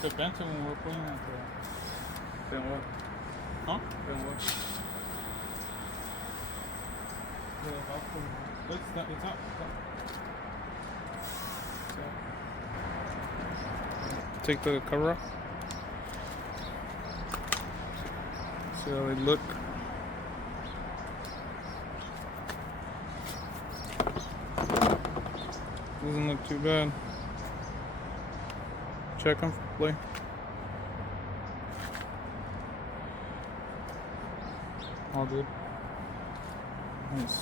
se pensa when we're putting it. Then what? Huh? Then what? It's up. Take the cover off. See how they look. Doesn't look too bad. Check them for play. All good. Nice.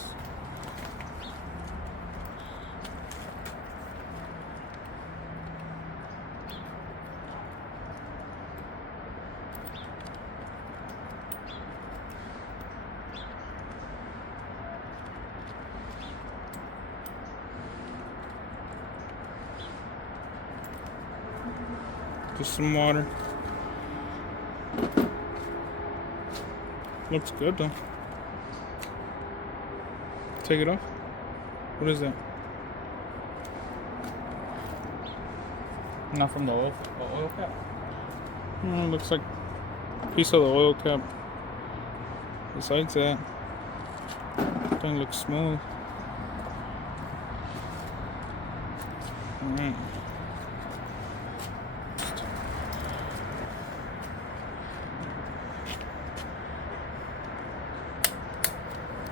Just some water. Looks good though. Take it off. What is that? Not from the oil cap. Looks like a piece of the oil cap. Besides that, thing looks smooth. Alright.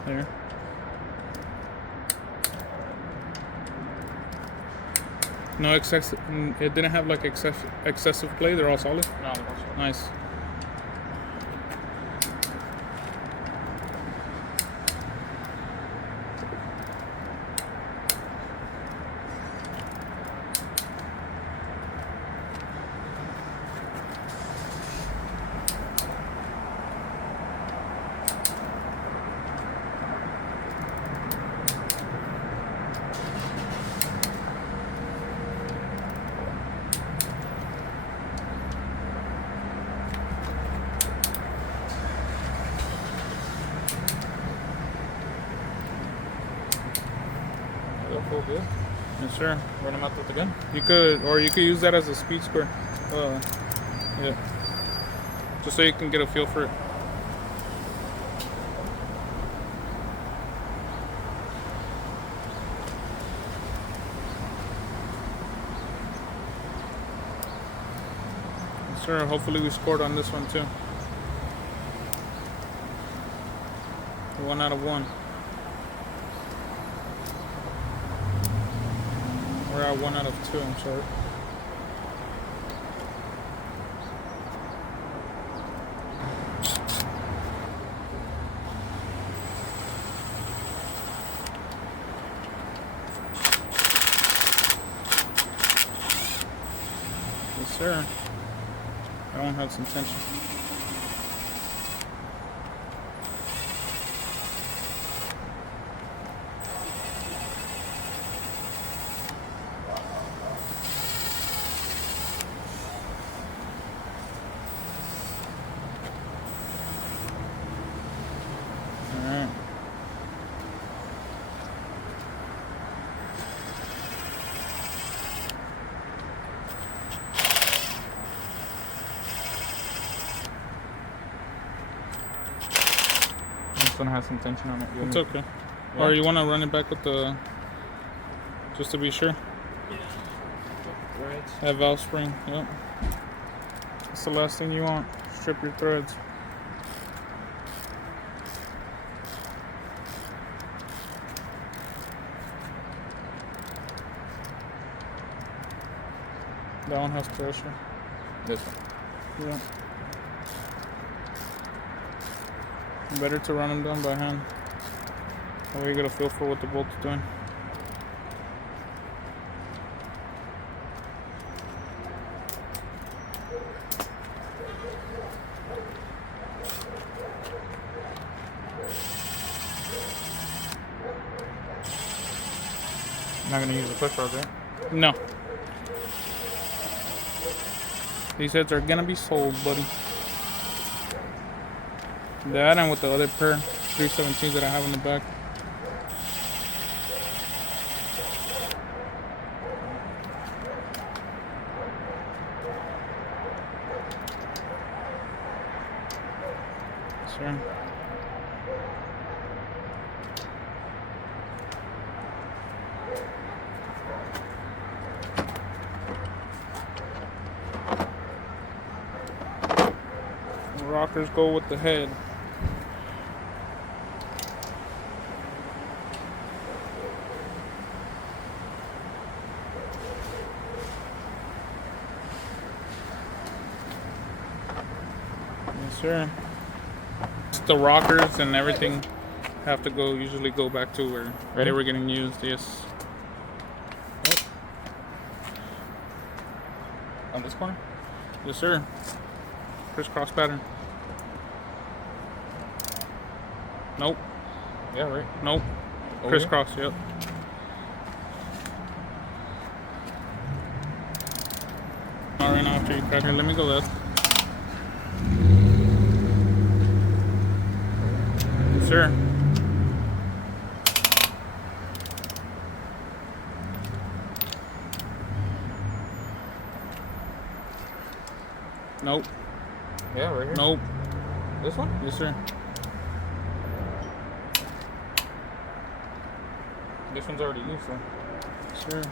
There. No excessive. It didn't have like excessive play. They're all solid. No, they're all solid. Nice. They'll feel good. Yes, sir. Run them out with the gun. You could use that as a speed square. Yeah. Just so you can get a feel for it. Yes, sir. Hopefully we scored on this one too. 1 out of 1. We're at 1 out of 2, I'm sorry. Yes, sir. I don't have some tension. Alright. This one has some tension on it. It's okay. Or you want to run it back with the, just to be sure. Threads. That valve spring, yep. That's the last thing you want. Strip your threads. That one has pressure. This one. Yeah. Better to run them down by hand. That way you get a feel for what the bolt's doing. Not gonna use the push rod, right? No. These heads are gonna be sold, buddy. That and with the other pair, 317s that I have in the back. sir. The rockers go with the head. Yes, sir. The rockers and everything have to usually go back to where Ready? they were getting used. Yes. On this corner? Yes, sir. Crisscross pattern. Nope. Yeah, right. Nope. Over Crisscross. Yep. Not right now after you crack here. Let me go left. Yes, sir. Nope. Yeah, right here. Nope. This one? Yes, sir. This one's already used, so. Yes, sir.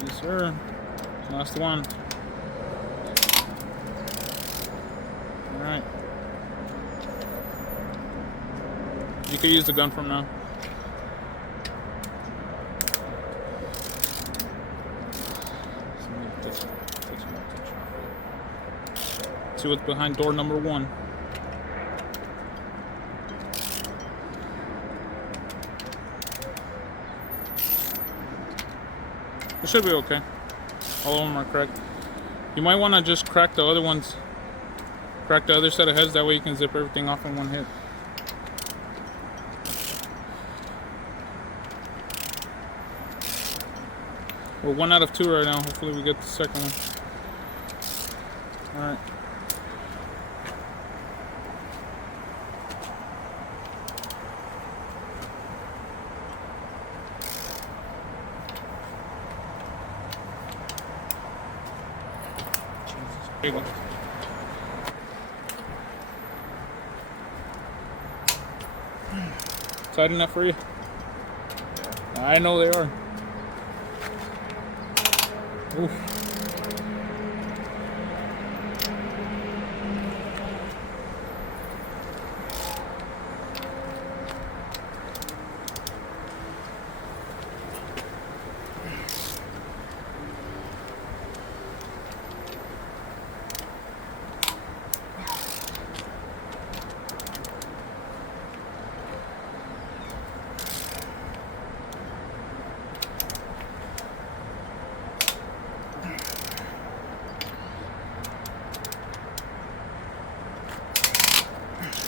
Yes, sir. Last one. All right. You can use the gun from now. See what's behind door number 1. It should be okay. All of them are cracked. You might want to just crack the other ones. Crack the other set of heads, that way you can zip everything off in one hit. We're 1 out of 2 right now. Hopefully we get the second one. Alright. There you go. Tight enough for you? I know they are. Oof.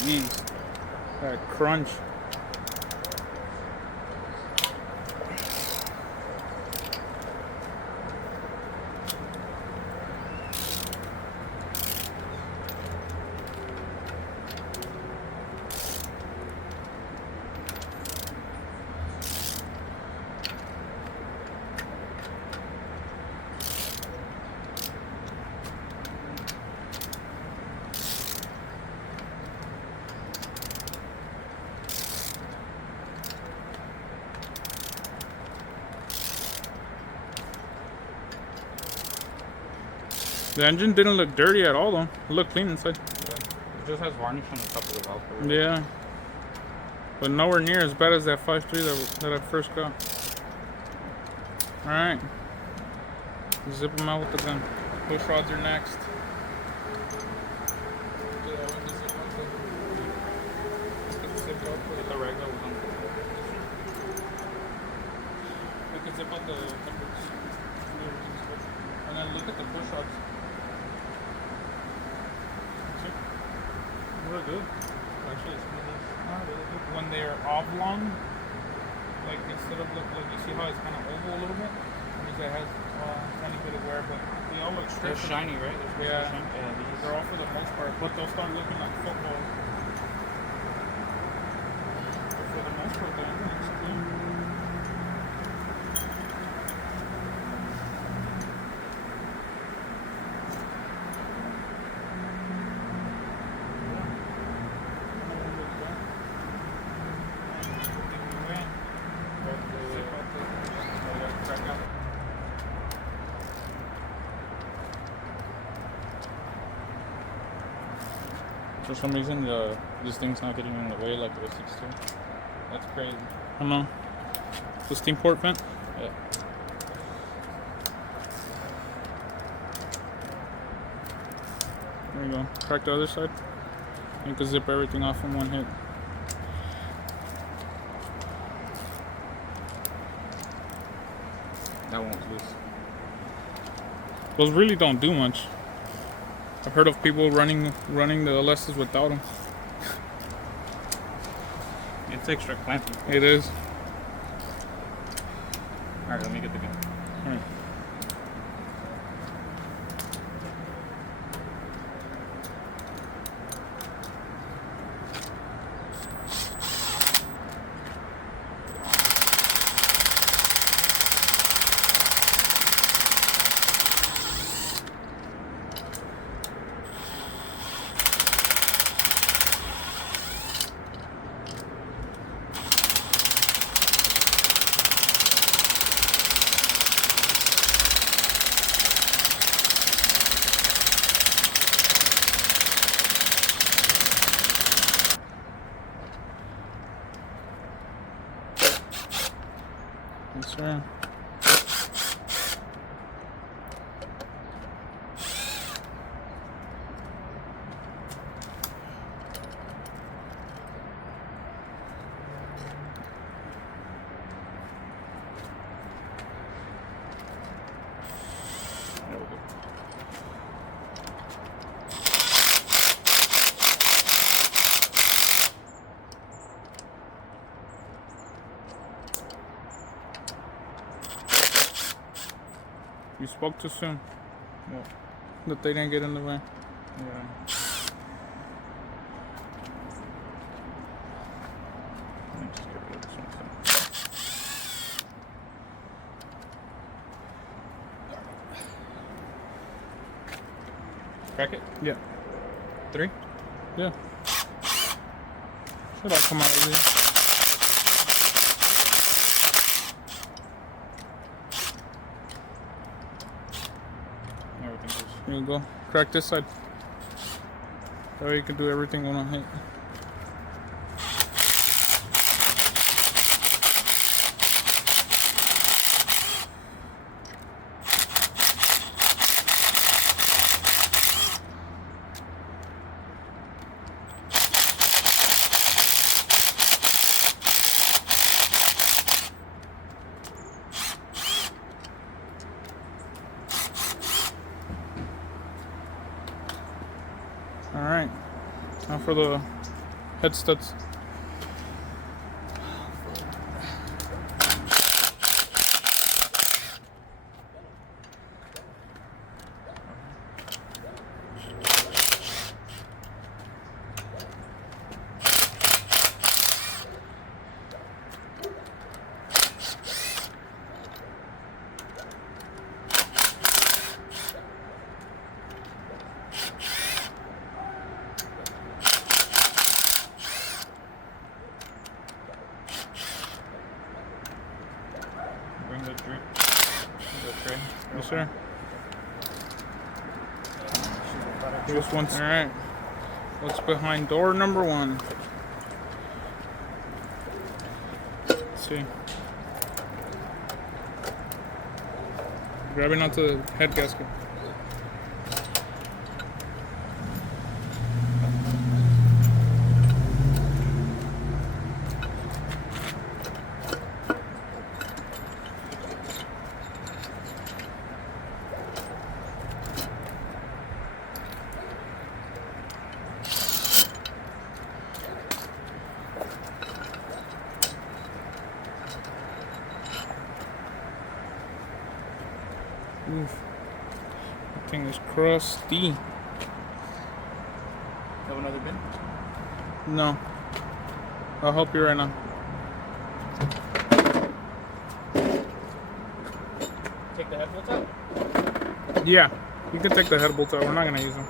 Jeez, that crunch. The engine didn't look dirty at all, though. It looked clean inside. Yeah. It just has varnish on the top of the valve cover. Yeah. But nowhere near as bad as that 5.3 that I first got. Alright. Zip them out with the gun. Push rods are next. Get the rag that was on. We can zip out the numbers. And then look at the push rods. We're good. Actually, it's smooth. When they're oblong, like instead of like you see how it's kind of oval a little bit, because it has tiny bit of wear, but they all look straight. They're shiny, right? Yeah. Shiny. Yeah, these. They're all for the most part, but they'll start looking like football. But for the most part, they're clean. For some reason, this thing's not getting in the way like it was used to. That's crazy. I know. The steam port vent? Yeah. There you go. Crack the other side. You can zip everything off in one hit. That won't loose. Those really don't do much. I've heard of people running the LSs without them. It's extra clampy. It is. Alright, let me get the gun. Alright. Yes, sir. There we go. You spoke too soon. Well, That they didn't get in the way. yeah. Let me just get rid of this one. Crack it? Yeah. 3? Yeah. Should all come out easy. Everything goes. Here you go. Crack this side. That way you can do everything on a hit. Alright. Now for the head studs. Bring the drink. The tray. Yes, sir. Just once. Alright. What's behind door number 1? Let's see. Grabbing onto the head gasket. Oof. That thing is crusty. Have another bin? No. I'll help you right now. Take the head bolts out? Yeah. You can take the head bolts out. We're not going to use them.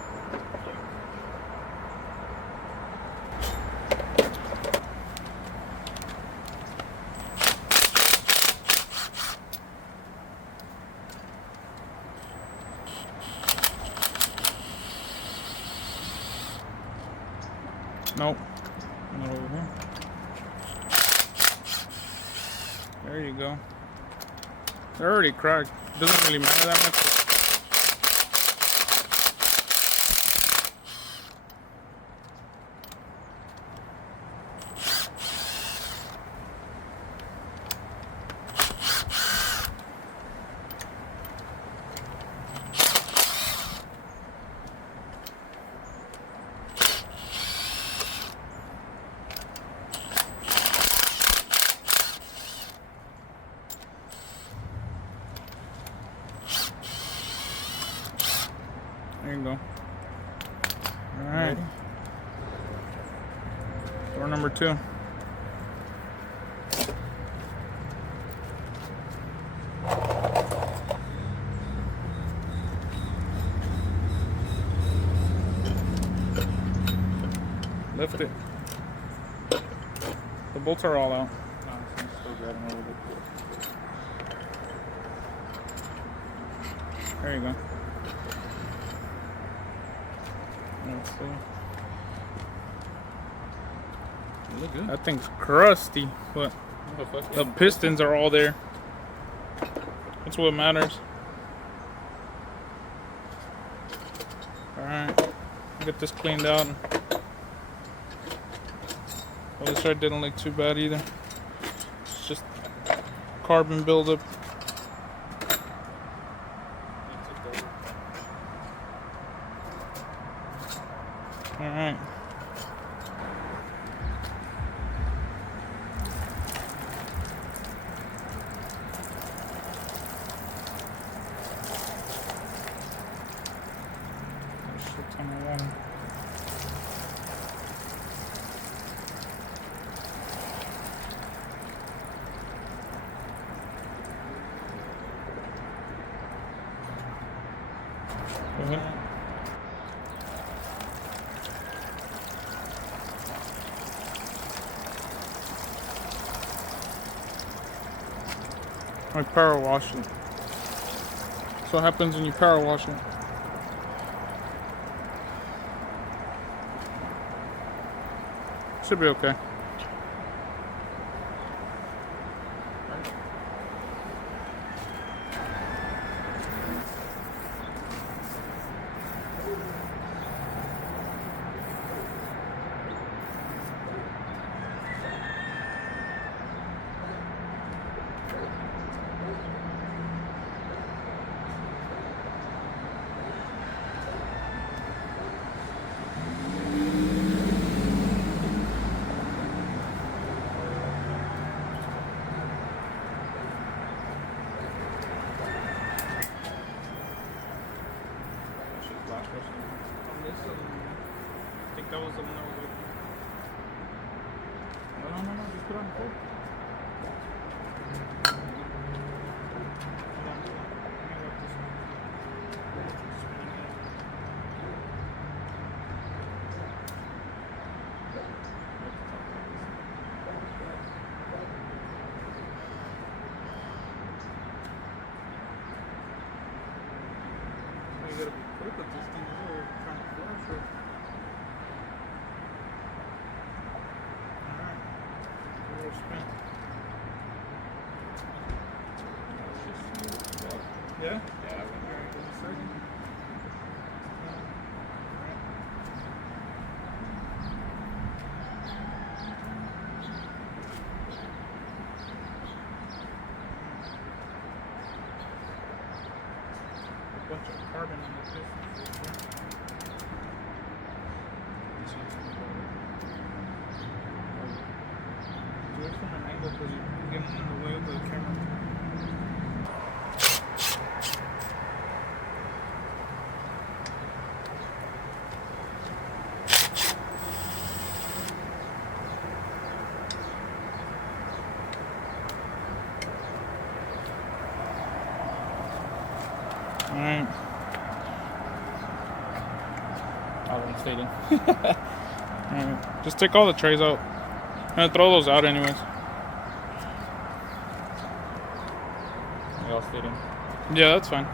Nope. Not over here. There you go. They're already cracked. Doesn't really matter that much. There you go. Alright. Door number 2. Lift it. The bolts are all out. Still grabbing a little bit. There you go. Let's see. They look good. That thing's crusty, but the pistons are all there. That's what matters. Alright. Get this cleaned out. Well, this side didn't look too bad either. It's just carbon buildup. Alright. Shit ton of water. Go ahead. I power wash it. So what happens when you power wash it? Should be okay. I think that was the one that was open. No, just put it on the floor. You gotta be quick with this thing, we're trying to flash it. Alright. A little spin. Yeah? Yeah, I went there in a second. Bunch of carbon on the pistons. Do it from an angle because you're getting in the way of the camera. Alright. I'll stay in. Alright. Just take all the trays out. I'm gonna throw those out anyways. I'll stay in. Yeah, that's fine.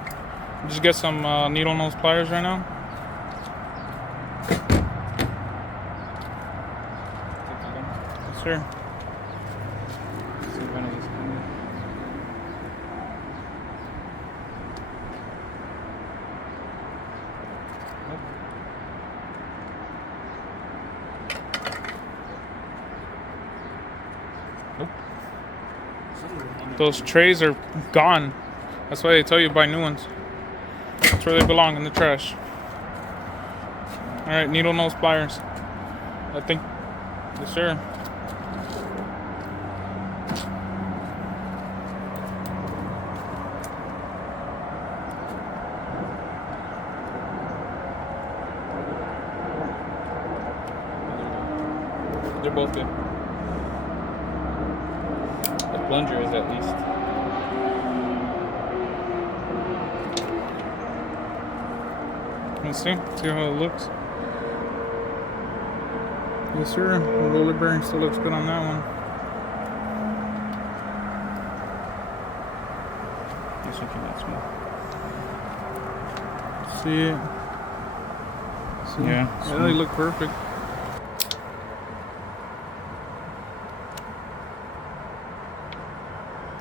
Just get some needle nose pliers right now. sir. Let's see if any of these come. Nope. Nope. Those trays are gone. That's why they tell you to buy new ones. That's where they belong, in the trash. Alright, needle nose pliers. I think. Yes, sir. They're both good. The plunger is at least. Let's see how it looks. Yes, sir. The roller bearing still looks good on that one. This one came out smooth. See it? See? Yeah. Yeah, they look perfect.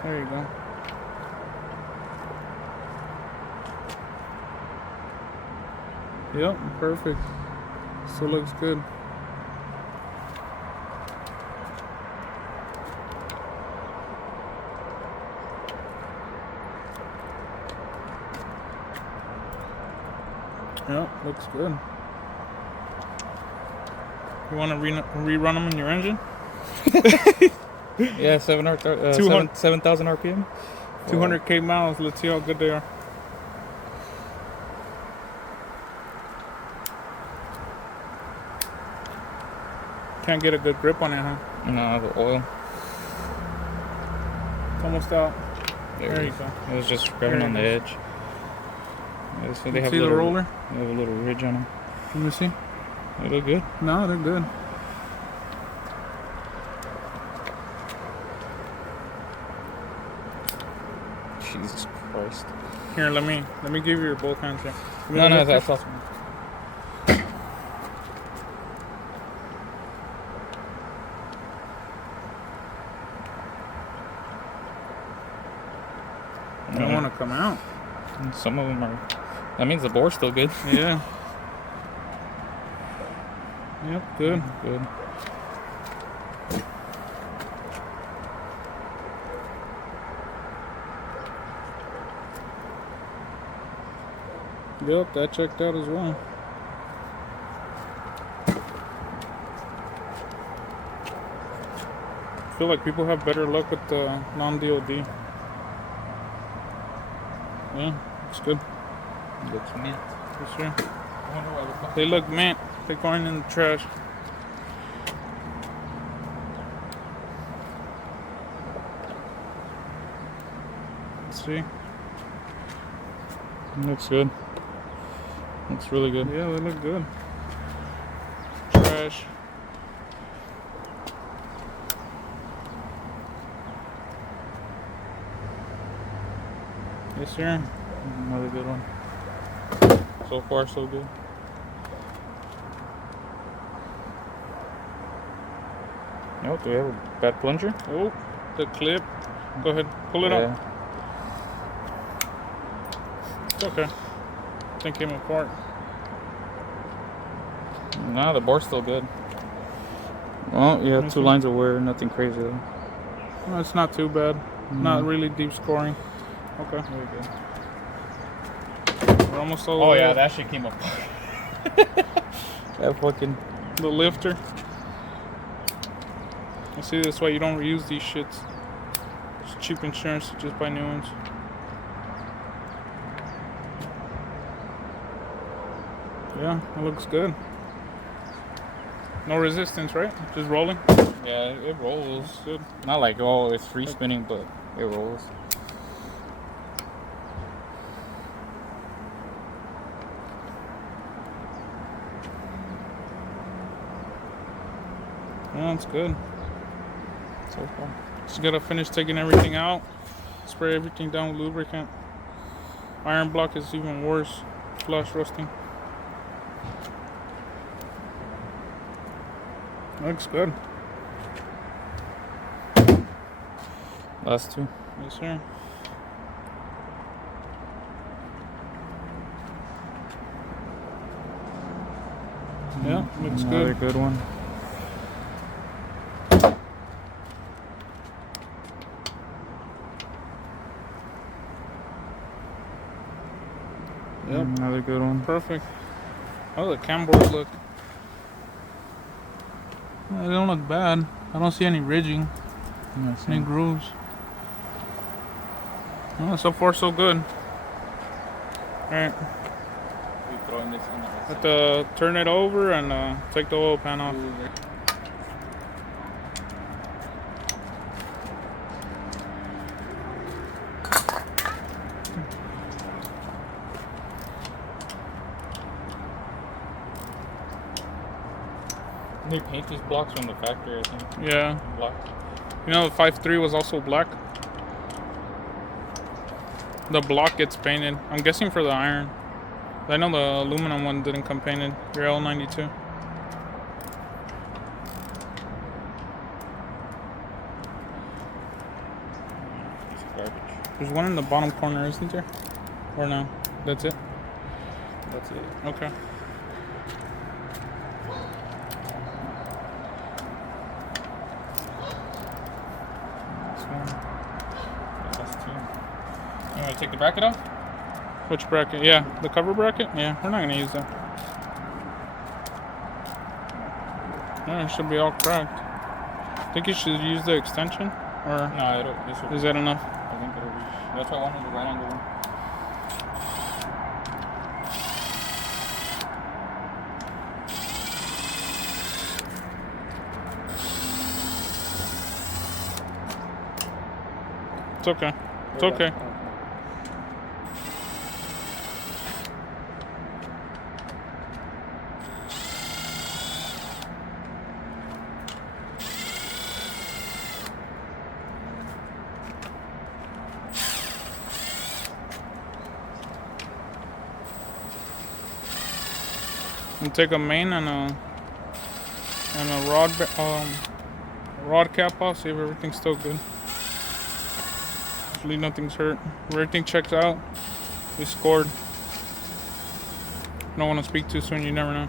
There you go. Yep, perfect. Still looks good. Yep, looks good. You want to rerun them in your engine? Yeah, 7,000 RPM. 200k miles. Let's see how good they are. Can't get a good grip on it, huh? No, the oil. It's almost out. There you is. go. It was just grabbing There on it the is. edge. Yeah, so they You have see a the little, roller? They have a little ridge on them. Let me see. They look good. No, they're good. Jesus Christ. Here, let me give you your both hands here. You No, wanna no, lift that's it? awesome. They don't want to come out. Some of them are. That means the bore's still good. Yeah. Yep, good. Good. Yep, that checked out as well. I feel like people have better luck with the non-DOD. Yeah, it's good. Looks mint. For sure. I wonder why They look mint. They're going in the trash. Let's see. Looks good. Looks really good. Yeah, they look good. Trash. Yes, sir. Another good one. So far, so good. Oh, do we have a bad plunger? Oh, the clip. Go ahead, pull it out. It's okay. Thing came apart. No, the bore's still good. Well, yeah, two lines of wear, nothing crazy though. Well, it's not too bad. Not really deep scoring. Okay. Very good. We're almost all the Oh way yeah, up. that shit came apart. That fucking. The lifter. You see, that's why you don't reuse these shits. It's cheap insurance to just buy new ones. Yeah, it looks good. No resistance, right? Just rolling. Yeah, it rolls. That's good. Not like, oh, it's free spinning, but it rolls. Yeah, it's good. So far. Just gotta finish taking everything out. Spray everything down with lubricant. Iron block is even worse. Flush rusting. Looks good. Last two. Yes, sir. Yeah, looks Another good. good one. Yep. Another good one. Perfect. How the cam boards look? They don't look bad. I don't see any ridging, Yes, any grooves. Oh, so far so good. Alright, We throwing this in the have to turn it over and take the oil pan off. They paint these blocks from the factory, I think. Yeah. Blocks. You know the 5.3 was also black? The block gets painted. I'm guessing for the iron. I know the aluminum one didn't come painted. Your L92. It's garbage. There's one in the bottom corner, isn't there? Or no? That's it? That's it. Okay. This one. Last two. You want to take the bracket off? Which bracket? Yeah, the cover bracket? Yeah, we're not gonna use that. Yeah, it should be all cracked. Think you should use the extension? Or No, this will is that enough? I think it'll be. That's why I wanted the right angle one. It's okay. It's okay. And take a main and a rod cap off. See if everything's still good. Hopefully nothing's hurt. If everything checks out, we scored. Don't want to speak too soon. You never know.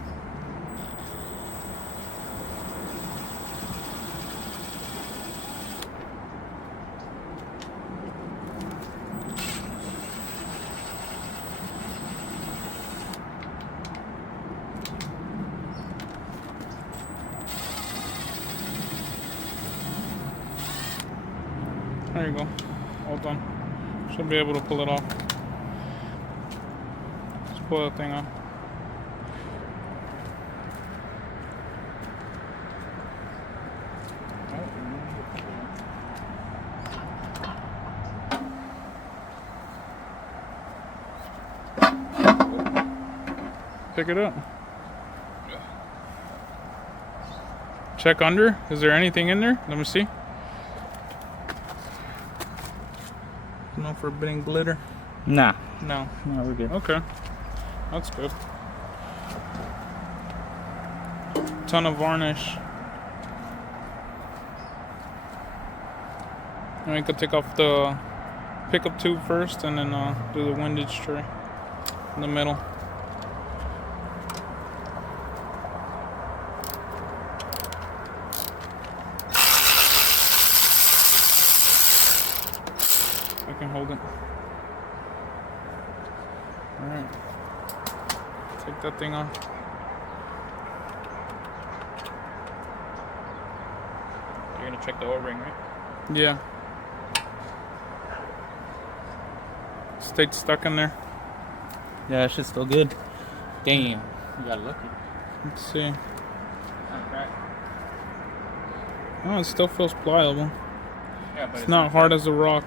There you go. All done. Should be able to pull it off. Let's pull that thing off. Pick it up. Check under. Is there anything in there? Let me see. No forbidden glitter. Nah. No. No, we're good. Okay. That's good. Ton of varnish. And we could take off the pickup tube first and then do the windage tray in the middle. I can hold it. Alright. Take that thing off. You're gonna check the O-ring, right? Yeah. Stayed stuck in there. Yeah, that shit's still good. Damn. You got lucky. Let's see. Not cracked. Oh, it still feels pliable. Yeah, but It's not hard as a rock.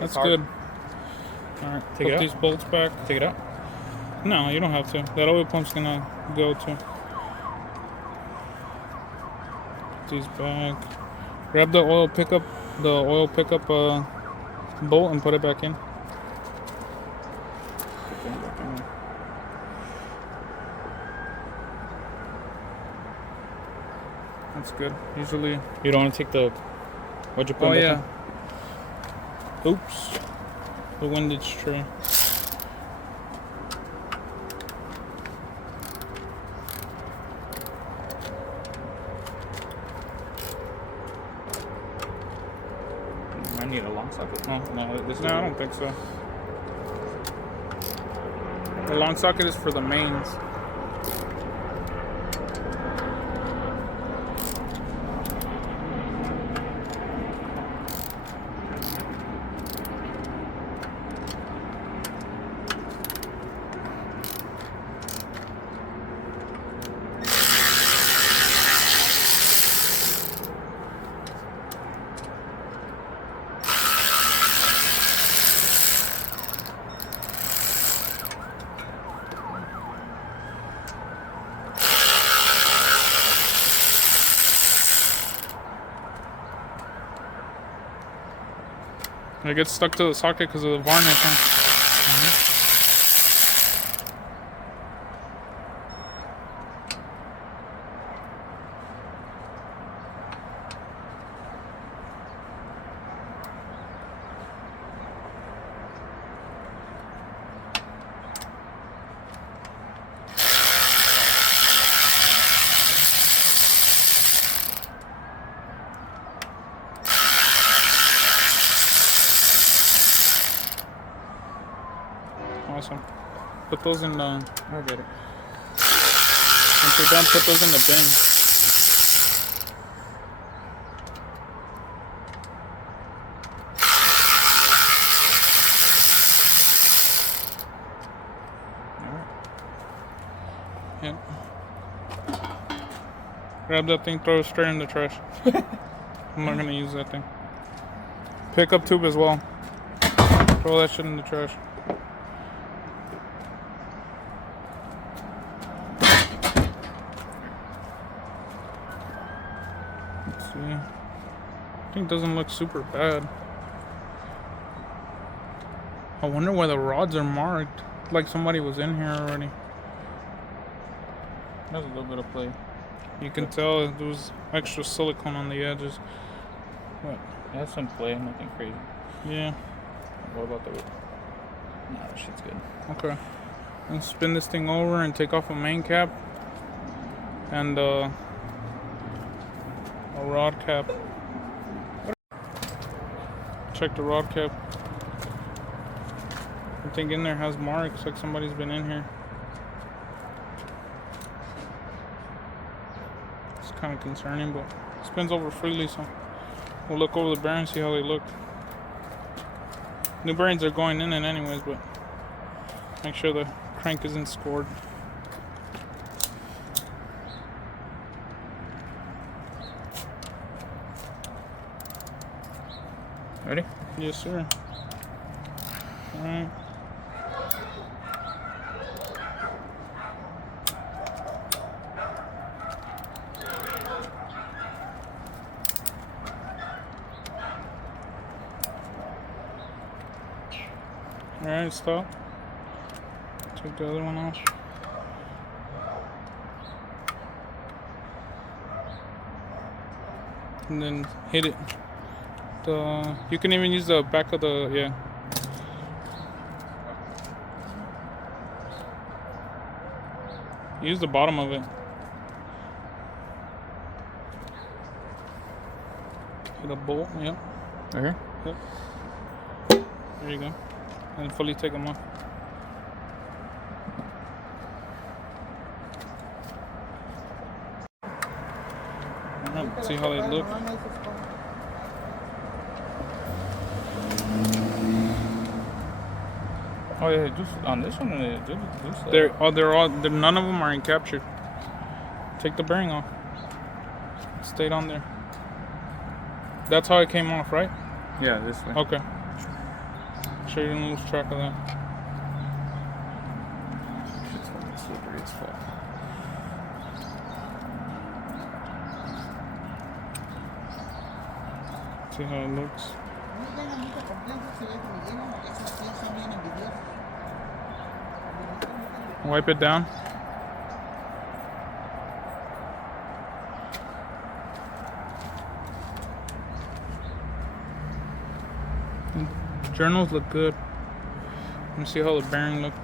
That's hard. good. Alright, Take put it out? these bolts back. Take it out. No, you don't have to. That oil pump's gonna go to. Put these back. Grab the oil pickup bolt and put it back in. That's good. Usually. You don't want to take the. What'd you put Oh in the yeah. thing? Oops. The windage tray. I need a long socket. No, this is No, I don't think so. The long socket is for the mains. It gets stuck to the socket because of the varnish. Huh? Awesome. Put those in the. I get it. Once you're done, put those in the bin. Yep. Grab that thing, throw it straight in the trash. I'm not gonna use that thing. Pickup tube as well. Throw that shit in the trash. Let's see. I think it doesn't look super bad. I wonder why the rods are marked. Like somebody was in here already. There's a little bit of play. You can tell there was extra silicone on the edges. What? It has some play, nothing crazy. Yeah. What about the... Nah, that shit's good. Okay. And spin this thing over and take off a main cap. And a rod cap. Check the rod cap. I think in there has marks like somebody's been in here. It's kind of concerning, but it spins over freely, so we'll look over the bearings, see how they look. New bearings are going in it anyways, but make sure the crank isn't scored. Ready? Yes, sir. Alright. Alright, stop. Take the other one off. And then hit it. You can even use the back of the, yeah. Use the bottom of it. Hit a bolt, yep. Right here? Yep. There you go. And fully take them off. Alright, see how they look. Oh yeah, just on this one, None of them are encaptured. Take the bearing off. It stayed on there. That's how it came off, right? Yeah, this way. Okay. Sure you didn't lose track of that. Shit's fucking slippery as fuck. See how it looks. Wipe it down. Journals look good. Let me see how the bearing look.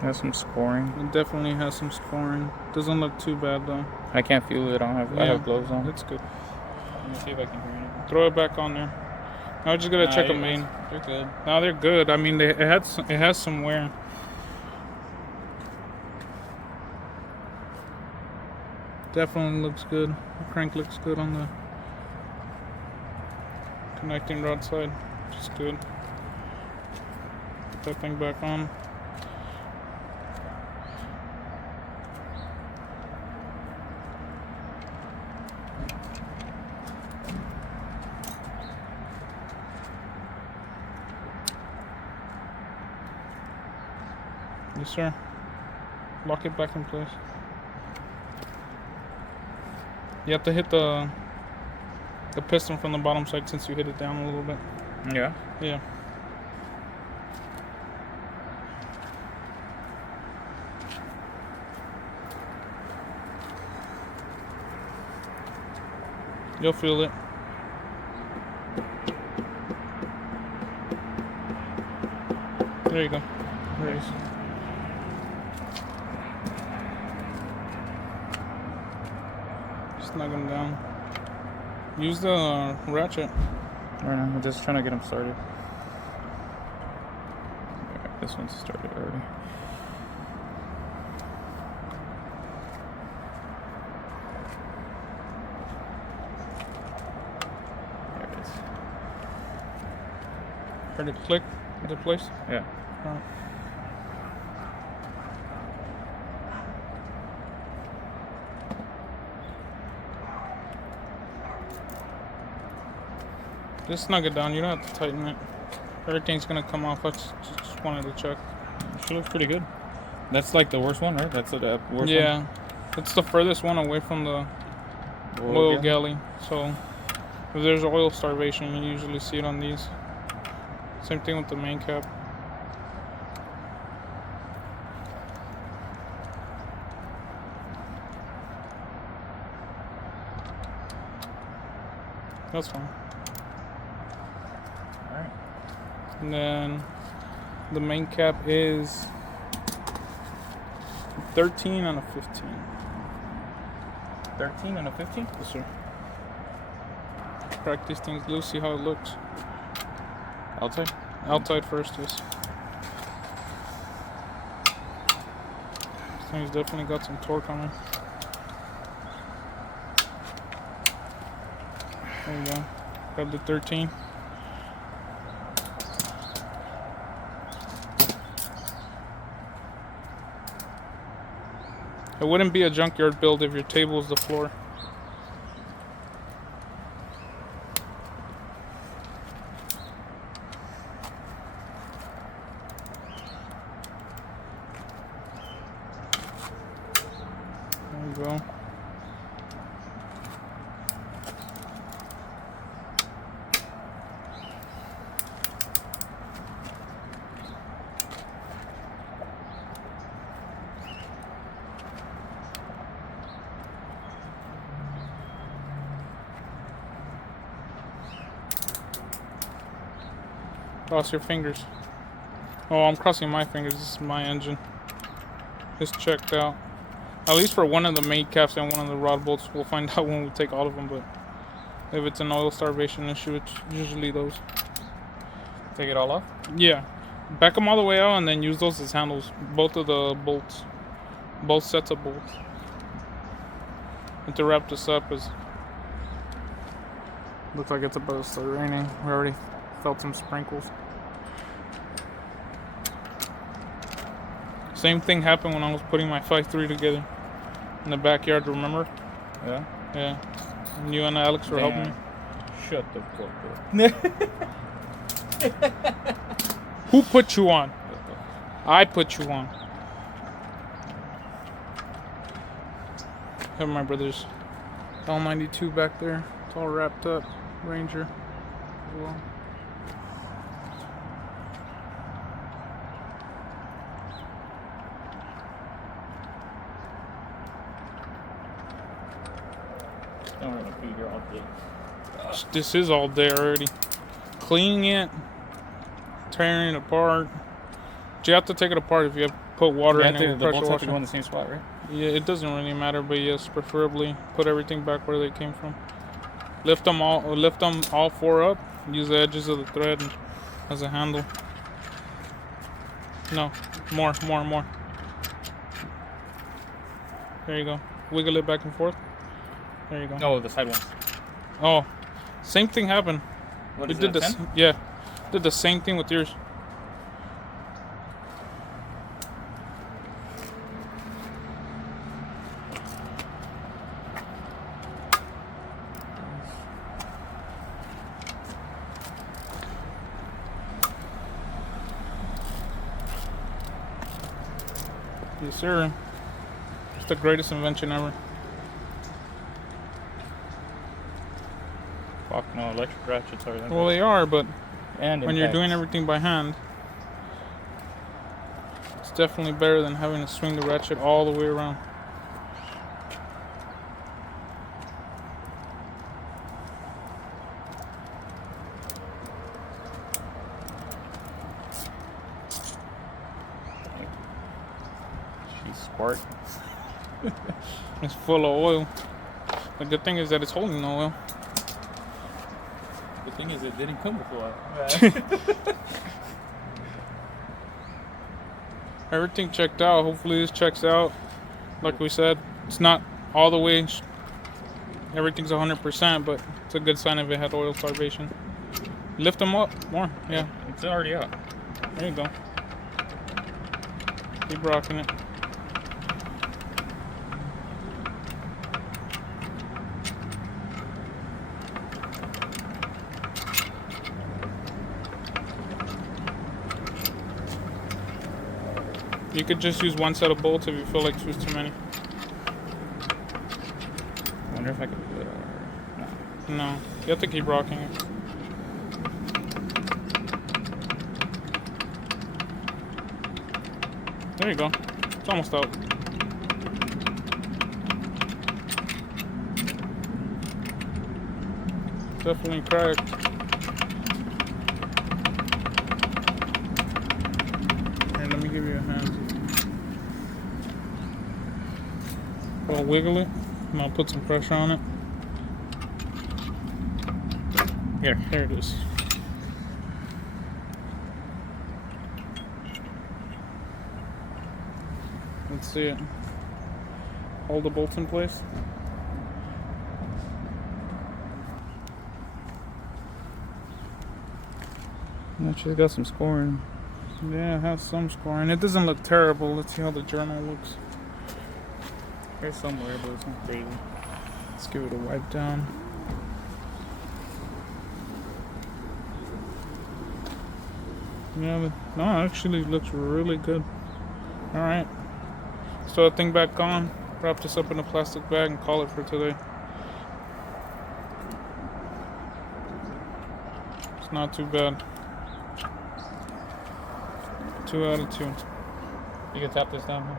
Has some scoring. It definitely has some scoring. Doesn't look too bad though. I can't feel it. I have gloves on. It's good. Let me see if I can hear anything. Throw it back on there. Now we're just gonna check a main. They're good. No, they're good. I mean, it has some wear. Definitely looks good. The crank looks good on the connecting rod side. Just good. Put that thing back on. Yes, sir. Lock it back in place. You have to hit the piston from the bottom side since you hit it down a little bit. Yeah. Yeah. You'll feel it. There you go. There it is. Snug them down. Use the ratchet. Right now, I'm just trying to get them started. Alright, this one's started already. There it is. Heard it click into place? Yeah. Alright. Just snug it down. You don't have to tighten it. Everything's gonna come off. I just wanted to check. She looks pretty good. That's like the worst one, right? That's the worst one. Yeah, it's the furthest one away from the oil galley. So if there's oil starvation, you usually see it on these. Same thing with the main cap. That's fine. Alright. And then the main cap is 13 and a 15. 13 and a 15? Yes, sir. Crack these things loose, see how it looks. Outside? Outside first, yes. This thing's definitely got some torque on it. There you go. Grab the 13. It wouldn't be a junkyard build if your table is the floor. There you go. Cross your fingers. Oh, I'm crossing my fingers. This is my engine. It's checked out. At least for one of the main caps and one of the rod bolts. We'll find out when we take all of them, but if it's an oil starvation issue, it's usually those. Take it all off? Yeah. Back them all the way out and then use those as handles. Both of the bolts. Both sets of bolts. And to wrap this up is... Looks like it's about to start raining. We already felt some sprinkles. Same thing happened when I was putting my 5.3 together in the backyard, remember? Yeah. Yeah. And you and Alex were helping me. Shut the fuck up. Who put you on? I put you on. Have my brother's L92 back there. It's all wrapped up. Ranger as well. I'm gonna be here all day. This is all day already. cleaning it, tearing it apart. But you have to take it apart if you have put water in it. With the pressure bolts have to washer. go in the same spot, right? Yeah, it doesn't really matter, but yes, preferably put everything back where they came from. Lift them all 4 up. Use the edges of the thread as a handle. No, more. There you go. Wiggle it back and forth. There you go. No, the side ones. Oh, same thing happened. What We is did it, this. 10? Yeah, did the same thing with yours. Yes, sir. It's the greatest invention ever. Fuck no, electric ratchets are them. Well, they are, but And when you're impacts. doing everything by hand, it's definitely better than having to swing the ratchet all the way around. She's squirt. It's full of oil. The good thing is that it's holding no oil. The thing is, it didn't come with oil. Everything checked out. Hopefully this checks out. Like we said, it's not all the way. Everything's 100%, but it's a good sign if it had oil starvation. Lift them up more. Yeah, It's already out. there you go. Keep rocking it. You could just use one set of bolts if you feel like there's too many. I wonder if I could do it or no. No, you have to keep rocking it. There you go. It's almost out. Definitely cracked. Here, let me give you a hand. I'll wiggle it, and I'll put some pressure on it. Here it is. Let's see it. Hold the bolts in place. Actually got some scoring. Yeah, it has some scoring. It doesn't look terrible. Let's see how the journal looks. There's somewhere, but it's not crazy. Let's give it a wipe down. Yeah, but no, it actually looks really good. Alright. Let's throw that thing back on. Wrap this up in a plastic bag and call it for today. It's not too bad. 2 out of 2. You can tap this down, huh?